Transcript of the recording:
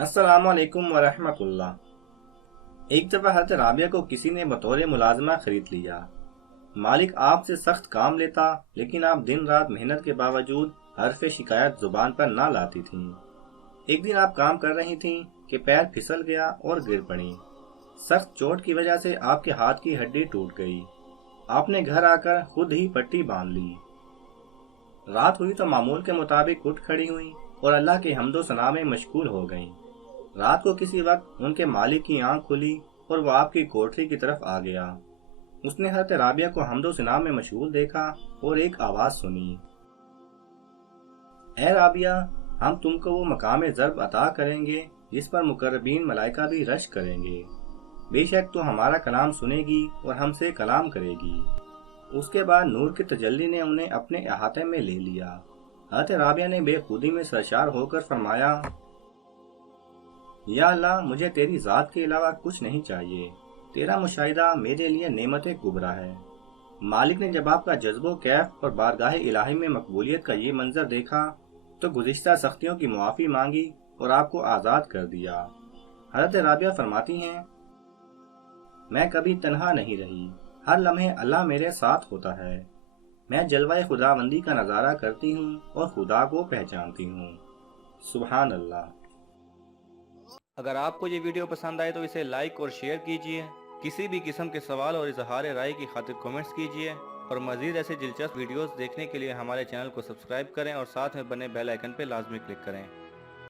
अस्सलाम वालेकुम वरहमतुल्लाह। एक दफ़ा हज़रत राबिया को किसी ने बतौर मुलाजमा खरीद लिया। मालिक आपसे सख्त काम लेता, लेकिन आप दिन रात मेहनत के बावजूद हरफ शिकायत जुबान पर ना लाती थीं। एक दिन आप काम कर रही थीं कि पैर फिसल गया और गिर पड़ी। सख्त चोट की वजह से आपके हाथ की हड्डी टूट गई। आपने घर आकर खुद ही पट्टी बांध ली। रात हुई तो मामूल के मुताबिक उठ खड़ी हुई और अल्लाह के हम्दो सना में मशगूल हो गईं। रात को किसी वक्त उनके मालिक की आंख खुली और वह आपकी कोठरी की तरफ आ गया। उसने हज़रत राबिया को हम्दो सना में मशगूल देखा और एक आवाज़ सुनी, ए राबिया, हम तुमको वो मकाम ज़र्ब अता करेंगे जिस पर मुकर्रबीन मलाइका भी रश करेंगे। बेशक तो हमारा कलाम सुनेगी और हमसे कलाम करेगी। उसके बाद नूर की तजल्ली ने उन्हें अपने अहाते में ले लिया। हज़रत राबिया ने बेखुदी में सरशार होकर फरमाया, या अल्लाह, मुझे तेरी ज़ात के अलावा कुछ नहीं चाहिए। तेरा मुशाहिदा मेरे लिए नेमत कुबरा है। मालिक ने जब आपका जज्बो कैफ और बारगाह इलाही में मकबूलियत का ये मंजर देखा तो गुज़िश्ता सख्तियों की मुआफ़ी मांगी और आपको आज़ाद कर दिया। हज़रत राबिया फरमाती हैं, मैं कभी तन्हा नहीं रही। हर लम्हे अल्लाह मेरे साथ होता है। मैं जलवाए खुदाबंदी का नज़ारा करती हूँ और खुदा को पहचानती हूँ। सुबहान अल्लाह। अगर आपको ये वीडियो पसंद आए तो इसे लाइक और शेयर कीजिए। किसी भी किस्म के सवाल और इजहार राय की खातिर कमेंट्स कीजिए और मज़ीद ऐसे दिलचस्प वीडियोस देखने के लिए हमारे चैनल को सब्सक्राइब करें और साथ में बने बेल आइकन पर लाजमी क्लिक करें।